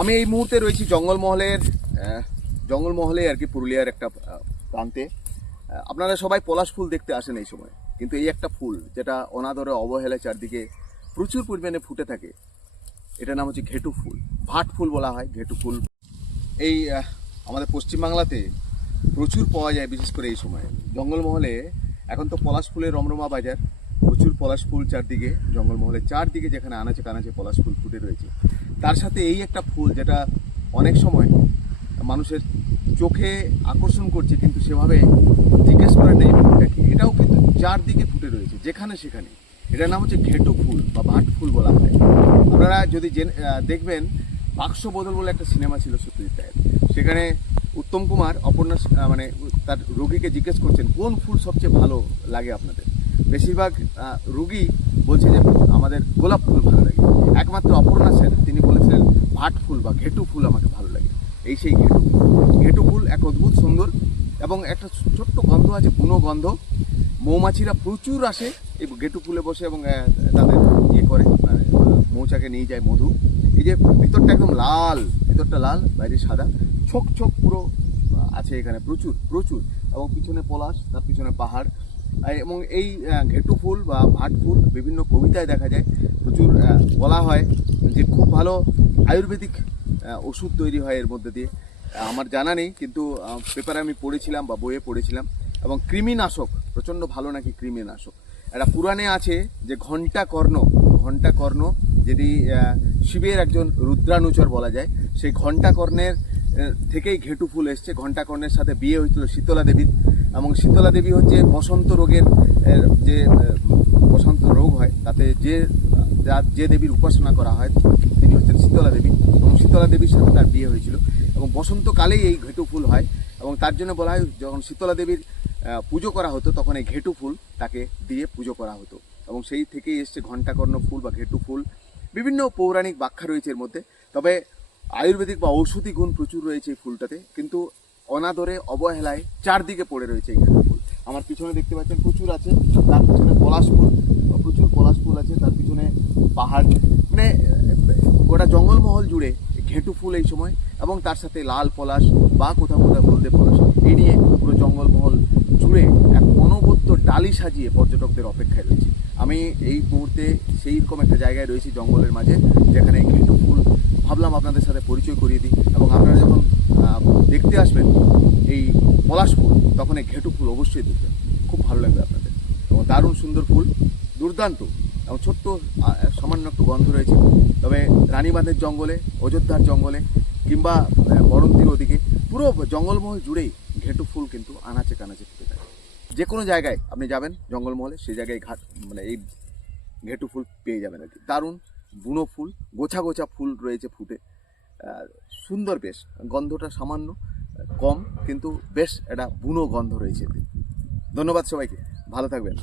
আমি এই মুহূর্তে রয়েছি জঙ্গলমহলের জঙ্গলমহলে আর কি পুরুলিয়ার একটা প্রান্তে। আপনারা সবাই পলাশ ফুল দেখতে আসেন এই সময়। কিন্তু এই একটা ফুল যেটা অনাদরে অবহেলায় চারদিকে প্রচুর পরিমাণে ফুটে থাকে, এটার নাম হচ্ছে ঘেটু ফুল। ভাট ফুল বলা হয়, ঘেটু ফুল। এই আমাদের পশ্চিমবাংলাতে প্রচুর পাওয়া যায় বিশেষ করে এই সময়। জঙ্গলমহলে এখন তো পলাশ ফুলের রমরমা বাজার প্রচুর পলাশ ফুল চারদিকে জঙ্গলমহলে চারদিকে যেখানে আনাচে কানাচে পলাশ ফুল ফুটে রয়েছে। তার সাথে এই একটা ফুল যেটা অনেক সময় মানুষের চোখে আকর্ষণ করছে, কিন্তু সেভাবে জিজ্ঞেস করে নেই ফুলটা কি। এটাও কিন্তু চারদিকে ফুটে রয়েছে, যেখানে সেখানে। এটার নাম হচ্ছে ঘেটু ফুল বা ভাট ফুল বলা হয়। আপনারা যদি দেখবেন, বাক্স বদল বলে একটা সিনেমা ছিল সত্যজিৎ রায়ের। সেখানে উত্তম কুমার, অপর্ণা মানে তার রোগীকে জিজ্ঞেস করছেন, কোন ফুল সবচেয়ে ভালো লাগে আপনাদের? বেশিরভাগ রুগী বলছে যে আমাদের গোলাপ ফুল ভালো লাগে। একমাত্র অপর্ণা সেন তিনি বলেছিলেন ভাট ফুল বা ঘেটু ফুল আমাকে ভালো লাগে। এই সেই ঘেটু ঘেটু ফুল এক অদ্ভুত সুন্দর এবং একটা ছোট্ট গন্ধ আছে বুনো গন্ধ। মৌমাছিরা প্রচুর আসে এই গেটু ফুলে বসে এবং তাদের ইয়ে করে মানে, মৌচাকে নিয়ে যায় মধু। এই যে ভিতরটা একদম লাল ভিতরটা লাল বাইরে সাদা। ছোক ছোক পুরো আছে এখানে প্রচুর প্রচুর। এবং পিছনে পলাশ তার পিছনে পাহাড়। এবং এই ঘেটু ফুল বা ভাট ফুল বিভিন্ন কবিতায় দেখা যায় প্রচুর বলা হয় যে খুব ভালো আয়ুর্বেদিক ওষুধ তৈরি হয় এর মধ্যে দিয়ে। আমার জানা নেই কিন্তু পেপারে আমি পড়েছিলাম বা বইয়ে পড়েছিলাম। এবং কৃমিনাশক প্রচণ্ড ভালো নাকি কৃমিনাশক? একটা পুরাণে আছে যে ঘণ্টা কর্ণ ঘণ্টা কর্ণ যেটি শিবের একজন রুদ্রানুচর বলা যায় সেই ঘণ্টা কর্ণের আহ, থেকেই ঘেটু ফুল এসছে। ঘণ্টা কর্ণের সাথে বিয়ে হয়েছিল শীতলা দেবীর এবং শীতলা দেবী হচ্ছে বসন্ত রোগের যে বসন্ত রোগ হয়, তাতে যে, যা- যে দেবীর উপাসনা করা হয়, তিনি হচ্ছেন শীতলা দেবী। এবং শীতলা দেবীর সাথে তার বিয়ে হয়েছিল। এবং বসন্তকালেই এই ঘেটু ফুল হয়। এবং তার জন্য বলা হয়, যখন শীতলা দেবীর পুজো করা হতো, তখন এই ঘেটু ফুল তাকে দিয়ে পুজো করা হতো। এবং সেই থেকেই এসছে ঘণ্টাকর্ণ ফুল বা ঘেটু ফুল। বিভিন্ন পৌরাণিক ব্যাখ্যা রয়েছে এর মধ্যে। তবে আয়ুর্বেদিক বা ঔষধি গুণ প্রচুর রয়েছে এই ফুলটাতে, কিন্তু অনাদরে অবহেলায় চারদিকে পড়ে রয়েছে এই ঘেটু ফুল। আমার পিছনে দেখতে পাচ্ছেন প্রচুর আছে, তার পিছনে পলাশ ফুল, প্রচুর পলাশ ফুল আছে, তার পিছনে পাহাড় মানে গোটা জঙ্গলমহল জুড়ে ঘেঁটু ফুল এই সময়, এবং তার সাথে লাল পলাশ বা কোথাও কোথাও হলদে পলাশ এই নিয়ে পুরো জঙ্গলমহল জুড়ে এক অনবদ্য ডালি সাজিয়ে পর্যটকদের অপেক্ষায় রয়েছে। আমি এই মুহূর্তে সেই রকম একটা জায়গায় রয়েছি জঙ্গলের মাঝে, যেখানে ঘেঁটু ফুল ভাবলাম আপনাদের সাথে পরিচয় করিয়ে দিই এবং আপনারা যখন দেখতে আসবেন এই পলাশ ফুল, তখন এই ঘেটু ফুল অবশ্যই দেখবেন। খুব ভালো লাগবে আপনাদের। এবং দারুণ সুন্দর ফুল, দুর্দান্ত। এবং ছোট্ট সামান্য একটু গন্ধ রয়েছে। তবে রানীবাঁধের জঙ্গলে, অযোধ্যার জঙ্গলে, কিংবা বরন্তির ওদিকে, পুরো জঙ্গলমহল জুড়েই ঘেটু ফুল কিন্তু আনাচে কানাচে ফুটে থাকে। যে কোনো জায়গায় আপনি যাবেন জঙ্গলমহলে সেই জায়গায় ঘাট মানে এই ঘেটু ফুল পেয়ে যাবেন আর কি। দারুণ বুনো ফুল, গোছা গোছা ফুল রয়েছে ফুটে। সুন্দর বেশ, গন্ধটা সামান্য, কম, কিন্তু বেশ একটা বুনো গন্ধ রয়েছে ধন্যবাদ সবাইকে, ভালো থাকবেন।